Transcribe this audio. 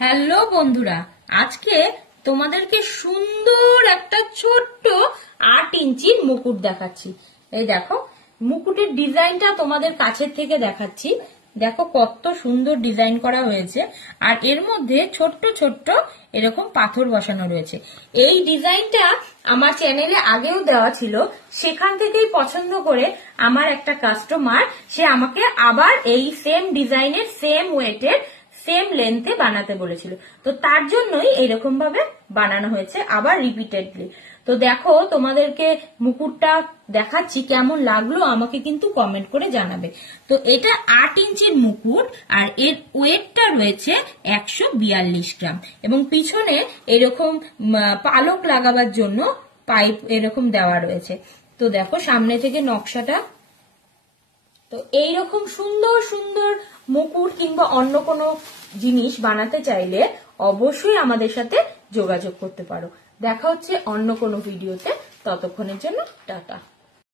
Hello বন্ধুরা, আজকে তোমাদেরকে সুন্দর একটা ছোট্ট 8 ইঞ্চির মুকুট দেখাচ্ছি। এই দেখো, মুকুটের ডিজাইনটা তোমাদের কাছের থেকে দেখাচ্ছি। দেখো কত সুন্দর ডিজাইন করা হয়েছে, আর এর মধ্যে ছোট্ট ছোট্ট এরকম পাথর বসানো রয়েছে। এই ডিজাইনটা আমার চ্যানেলে আগেও দেওয়া ছিল, সেখান থেকেই পছন্দ করে আমার একটা কাস্টমার সে আমাকে আবার এই সেম ডিজাইনের সেম ওয়েটের সেম লেন্থে বানাতে বলেছিল, তো তার জন্যই এইরকম ভাবে বানানো হয়েছে আবার রিপিটেডলি। তো দেখো, তোমাদেরকে মুকুটটা দেখাচ্ছি, কেমন লাগলো আমাকে কিন্তু কমেন্ট করে জানাবে। তো এটা 8 ইঞ্চির মুকুট, আর এর ওয়েটটা রয়েছে 142 গ্রাম, এবং পিছনে এরকম পালক লাগাবার জন্য পাইপ এরকম দেওয়া রয়েছে। তো দেখো সামনে থেকে নকশাটা। তো এইরকম সুন্দর সুন্দর মুকুট কিংবা অন্য কোনো জিনিস বানাতে চাইলে অবশ্যই আমাদের সাথে যোগাযোগ করতে পারো। দেখা হচ্ছে অন্য কোনো ভিডিওতে, ততক্ষণের জন্য টাটা।